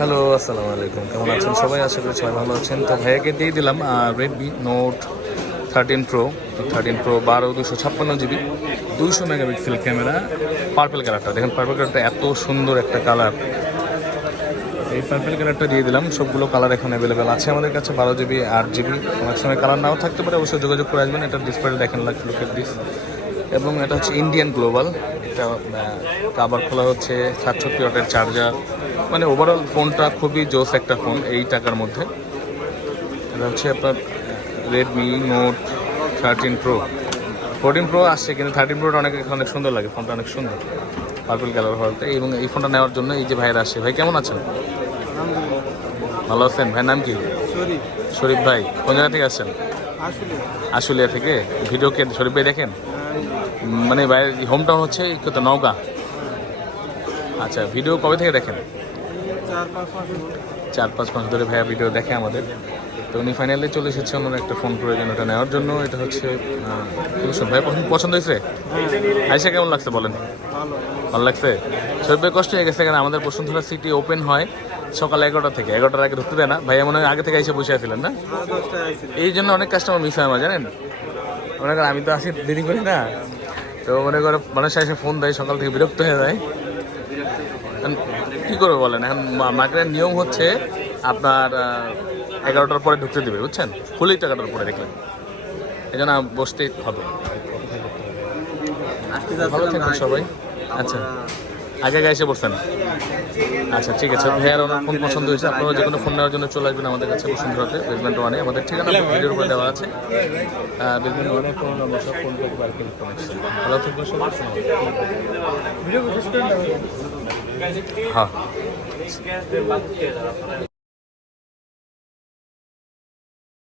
Hello, আসসালামু আলাইকুম। কেমন আছেন সবাই? আশা করি সবাই ভালো আছেন। তো ভাইয়াকে দিয়ে দিলাম Redmi note 13 pro. 13 pro 12 256 GB 200 megapixel camera, purple কালারটা দেখেন। পার্পেল কালারটা এত সুন্দর একটা কালার। এই পার্পেল কালারটা দিয়ে দিলাম। সবগুলো কালার এখন অ্যাভেলেবেল আছে আমাদের কাছে, 12 জিবি 8 জিবি। অনেক সময় কালার নাও থাকতে পারে, অবশ্যই যোগাযোগ করে আসবেন। এটা ডিসপ্লেটা দেখেন, লুকের দিস। এবং এটা হচ্ছে ইন্ডিয়ান গ্লোবাল। এটা কাবার খোলা হচ্ছে, 67 ওয়াটের চার্জার। মানে ওভারঅল ফোনটা খুবই জোস একটা ফোন এই টাকার মধ্যে। এটা হচ্ছে আপনার রেডমি নোট 13 প্রো। 14 প্রো আসছে, কিন্তু 13 প্রোটা অনেক সুন্দর লাগে। ফোনটা অনেক সুন্দর, পার্পল কালার হওয়াতে। এবং এই ফোনটা নেওয়ার জন্য এই যে ভাইয়েরা আসছে। ভাই কেমন আছেন? ভালো আছেন? ভাইয়ের নাম কি? শরীফ ভাই। কোন জায়গা থেকে আসছেন? আশুলিয়া থেকে। ভিডিও কে শরীফ ভাই দেখেন? মানে ভাইয়ের হোম টাউন হচ্ছে কত, নওগাঁ? আচ্ছা, ভিডিও কবে থেকে দেখেন? 4-5 মাস ধরে ভাইয়া ভিডিও দেখে আমাদের। তো উনি ফাইনালি চলে এসেছে ওনার একটা ফোন প্রয়োজন, ওটা নেওয়ার জন্য। এটা হচ্ছে ভাই পছন্দ হয়েছে? আইসা কেমন লাগছে বলেন? ভালো লাগছে? শরীফ ভাই কষ্ট হয়ে গেছে, কারণ আমাদের বসুন্ধরা সিটি ওপেন হয় সকাল 11টা থেকে। 11টার আগে ঢুকতে দেয় না। ভাইয়া মনে হয় আগে থেকে এসে বসে আছিলেন না? এই জন্য অনেক কাস্টমার মিস হয় আমার, জানেন। মনে করেন আমি তো আসি দেরি করি না, তো মনে করো মানুষ এসে ফোন দেয়, সকাল থেকে বিরক্ত হয়ে যায়। কী করবে বলেন? এখন মার্কেটের নিয়ম হচ্ছে আপনার 11টার পরে ঢুকতে দেবে, বুঝছেন? খুলেই তো 11টার পরে দেখলেন। এই জন্য বসতে হবে। ভালো থাকবেন সবাই। আচ্ছা, আগে আগে এসে বসছেন? আচ্ছা, ঠিক আছে। ভাইয়ার ওনার ফোন পছন্দ হয়েছে। আপনারা যে কোনো ফোন নেওয়ার জন্য চলে আসবেন আমাদের কাছে বসুন্ধরাতে, বেসমেন্ট 1-এ। আমাদের ঠিকানা ভিডিওর উপরে দেওয়া আছে। বেসমেন্ট 1-এ ফোন নম্বর সব ফোন থেকে পার্কিং ফোন আসছে। ভালো থাকবেন সবাই। হ্যাঁ।